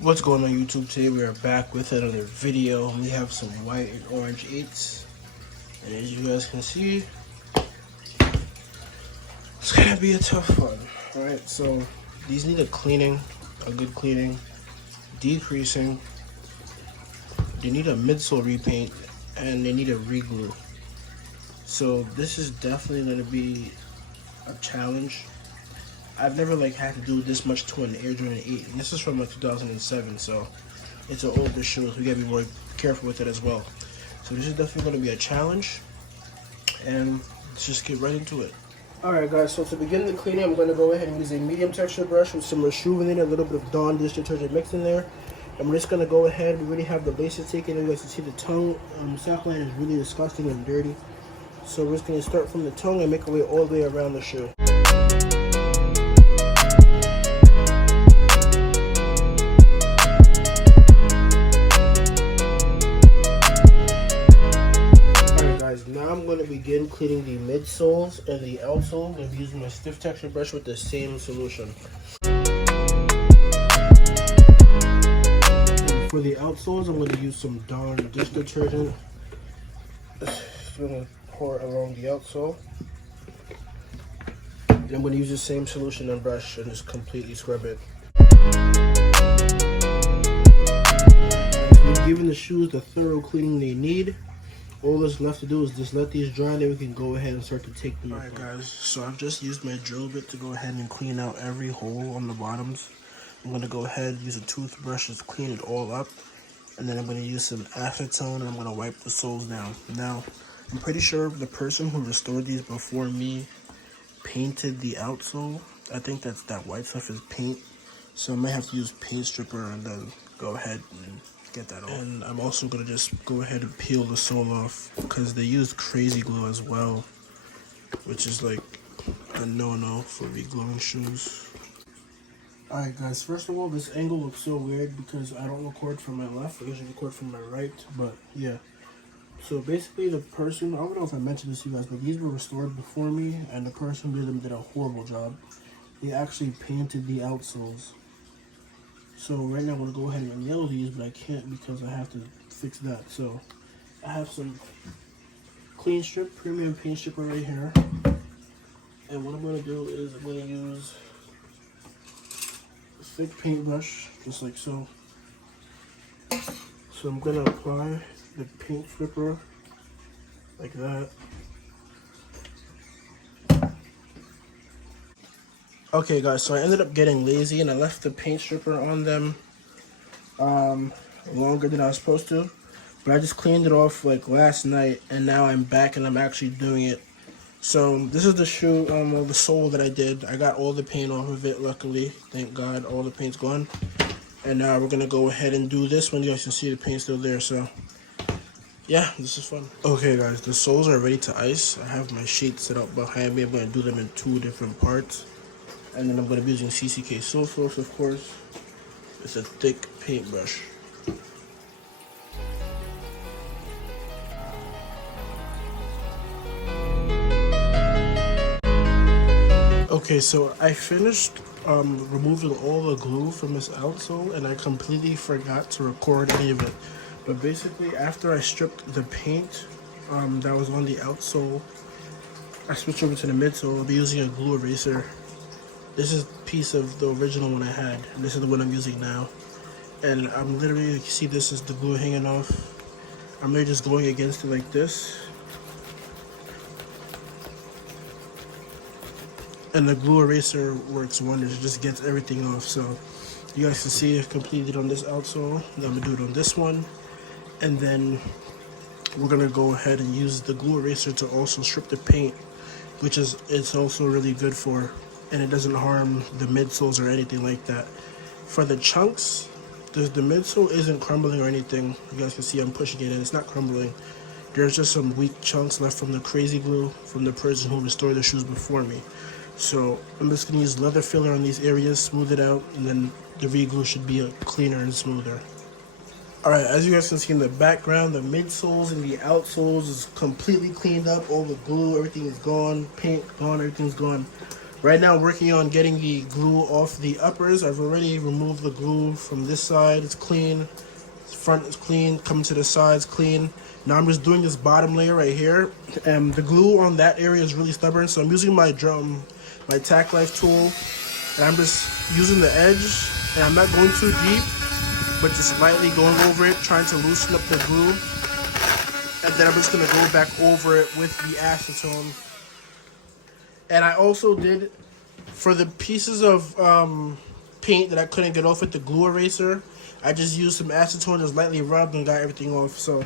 What's going on YouTube? Today we are back with another video. We have some white and orange 8s, and as you guys can see, it's gonna be a tough one. Alright, so these need a cleaning, a good cleaning, decreasing. They need a midsole repaint, and they need a reglue. So this is definitely gonna be a challenge. I've never had to do this much to an Air Jordan 8, and this is from 2007, so it's an older shoe, so we gotta be more careful with it as well. So this is definitely gonna be a challenge, and let's just get right into it. Alright guys, so to begin the cleaning, I'm gonna go ahead and use a medium texture brush with some rejuvenating in it, a little bit of Dawn dish detergent mixed in there. And we're just gonna go ahead, we already have the laces taken, and you guys can see the tongue sock line is really disgusting and dirty. So we're just gonna start from the tongue and make our way all the way around the shoe. Now I'm going to begin cleaning the midsoles and the outsole and using my stiff texture brush with the same solution. And for the outsoles, I'm going to use some Dawn dish detergent. Just going to pour it along the outsole. And I'm going to use the same solution and brush and just completely scrub it. We've given the shoes the thorough cleaning they need. All that's left to do is just let these dry, then we can go ahead and start to take them apart. Alright guys, so I've just used my drill bit to go ahead and clean out every hole on the bottoms. I'm going to go ahead and use a toothbrush to clean it all up. And then I'm going to use some acetone and I'm going to wipe the soles down. Now, I'm pretty sure the person who restored these before me painted the outsole. I think that white stuff is paint. So I might have to use paint stripper and then go ahead and get that off. And I'm also gonna just go ahead and peel the sole off because they used crazy glue as well, which is like a no-no for regluing shoes. Alright guys, first of all, this angle looks so weird because I don't record from my left, I usually record from my right, but yeah. So basically the person, I don't know if I mentioned this to you guys, but these were restored before me, and the person who did them did a horrible job. They actually painted the outsoles. So right now I'm going to go ahead and nail these, but I can't because I have to fix that. So I have some clean strip, premium paint stripper right here. And what I'm going to do is I'm going to use a thick paintbrush, just like so. So I'm going to apply the paint stripper like that. Okay guys, so I ended up getting lazy and I left the paint stripper on them longer than I was supposed to. But I just cleaned it off like last night and now I'm back and I'm actually doing it. So this is the shoe, the sole that I did. I got all the paint off of it, luckily. Thank God, all the paint's gone. And now we're gonna go ahead and do this one. You guys can see the paint's still there, so yeah, this is fun. Okay guys, the soles are ready to ice. I have my sheet set up behind me. I'm gonna do them in 2 different parts. And then I'm going to be using CCK Soul Source, of course. It's a thick paintbrush. Okay, so I finished removing all the glue from this outsole, and I completely forgot to record any of it. But basically, after I stripped the paint that was on the outsole, I switched over to the midsole. I'll be using a glue eraser. This is a piece of the original one I had, and this is the one I'm using now. And I'm literally, you see this is the glue hanging off. I'm literally just going against it like this. And the glue eraser works wonders, it just gets everything off. So you guys can see it completed on this outsole. Then I'm gonna do it on this one. And then we're gonna go ahead and use the glue eraser to also strip the paint, which is, it's also really good for. And it doesn't harm the midsoles or anything like that. For the chunks, the midsole isn't crumbling or anything. You guys can see I'm pushing it in, it's not crumbling. There's just some weak chunks left from the crazy glue from the person who restored the shoes before me. So I'm just gonna use leather filler on these areas, smooth it out, and then the reglue should be cleaner and smoother. Alright, as you guys can see in the background, the midsoles and the outsoles is completely cleaned up. All the glue, everything is gone, paint gone, everything's gone. Right now, working on getting the glue off the uppers. I've already removed the glue from this side. It's clean. Front is clean. Coming to the sides, clean. Now I'm just doing this bottom layer right here. And the glue on that area is really stubborn, so I'm using my tack life tool, and I'm just using the edge. And I'm not going too deep, but just lightly going over it, trying to loosen up the glue. And then I'm just gonna go back over it with the acetone. And I also did, for the pieces of paint that I couldn't get off with the glue eraser, I just used some acetone, just lightly rubbed and got everything off. So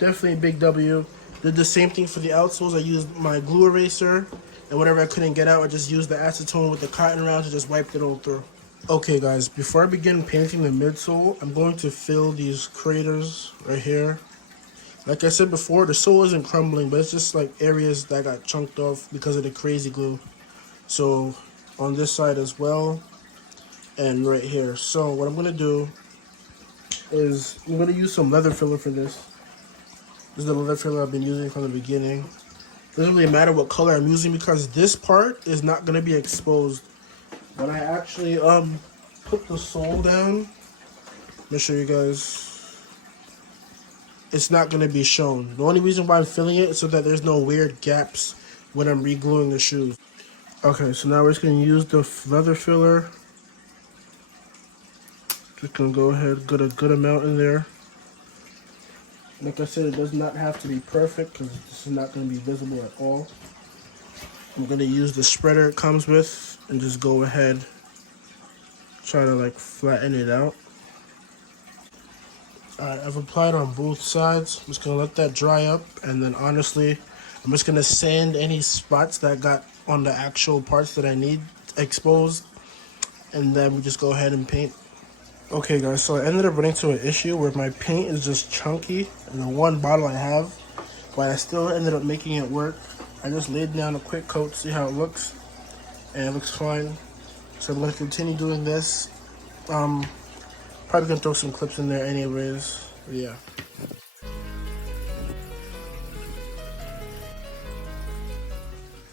definitely a big W. Did the same thing for the outsoles. I used my glue eraser, and whatever I couldn't get out, I just used the acetone with the cotton rounds and just wiped it all through. Okay guys, before I begin painting the midsole, I'm going to fill these craters right here. Like I said before, the sole isn't crumbling, but it's just like areas that got chunked off because of the crazy glue. So on this side as well, and right here. So what I'm gonna do is I'm gonna use some leather filler for this. This is the leather filler I've been using from the beginning. It doesn't really matter what color I'm using because this part is not gonna be exposed. When I actually put the sole down, let me show you guys. It's not going to be shown. The only reason why I'm filling it is so that there's no weird gaps when I'm re-gluing the shoes. Okay, so now we're just going to use the leather filler. Just going to go ahead, get a good amount in there. Like I said, it does not have to be perfect because this is not going to be visible at all. I'm going to use the spreader it comes with and just go ahead, try to like flatten it out. Alright, I've applied on both sides. I'm just going to let that dry up, and then honestly, I'm just going to sand any spots that got on the actual parts that I need exposed, and then we just go ahead and paint. Okay guys, so I ended up running into an issue where my paint is just chunky in the one bottle I have, but I still ended up making it work. I just laid down a quick coat, see how it looks, and it looks fine. So I'm going to continue doing this. Probably gonna throw some clips in there anyways. But yeah.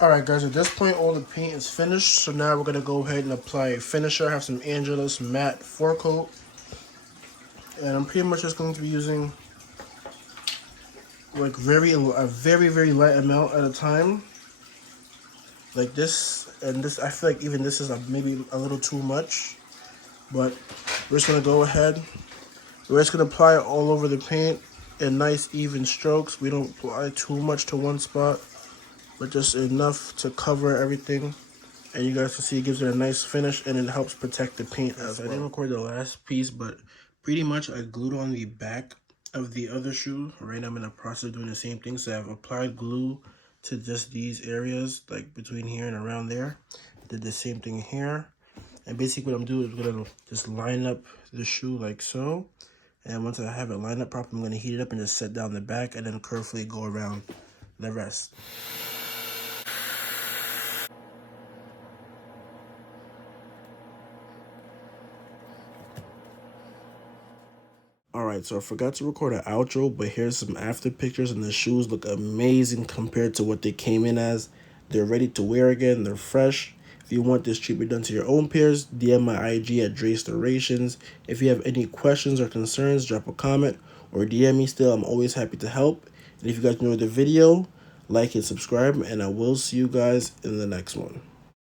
Alright guys, at this point all the paint is finished. So now we're gonna go ahead and apply a finisher. I have some Angelus matte 4-coat. And I'm pretty much just going to be using like a very light amount at a time. Like this and this. I feel like even this is maybe a little too much. But we're just going to go ahead. We're just going to apply it all over the paint in nice even strokes. We don't apply too much to one spot, but just enough to cover everything. And you guys can see it gives it a nice finish, and it helps protect the paint as well. I didn't record the last piece, but pretty much I glued on the back of the other shoe. Right now I'm in the process of doing the same thing. So I've applied glue to just these areas, like between here and around there. Did the same thing here. And basically what I'm doing is going to just line up the shoe like so. And once I have it lined up properly, I'm going to heat it up and just set down the back and then carefully go around the rest. Alright, so I forgot to record an outro, but here's some after pictures, and the shoes look amazing compared to what they came in as. They're ready to wear again, they're fresh. If you want this treatment done to your own pairs, DM my IG at Drestorations. If you have any questions or concerns, drop a comment or DM me still. I'm always happy to help. And if you guys enjoyed the video, like and subscribe, and I will see you guys in the next one.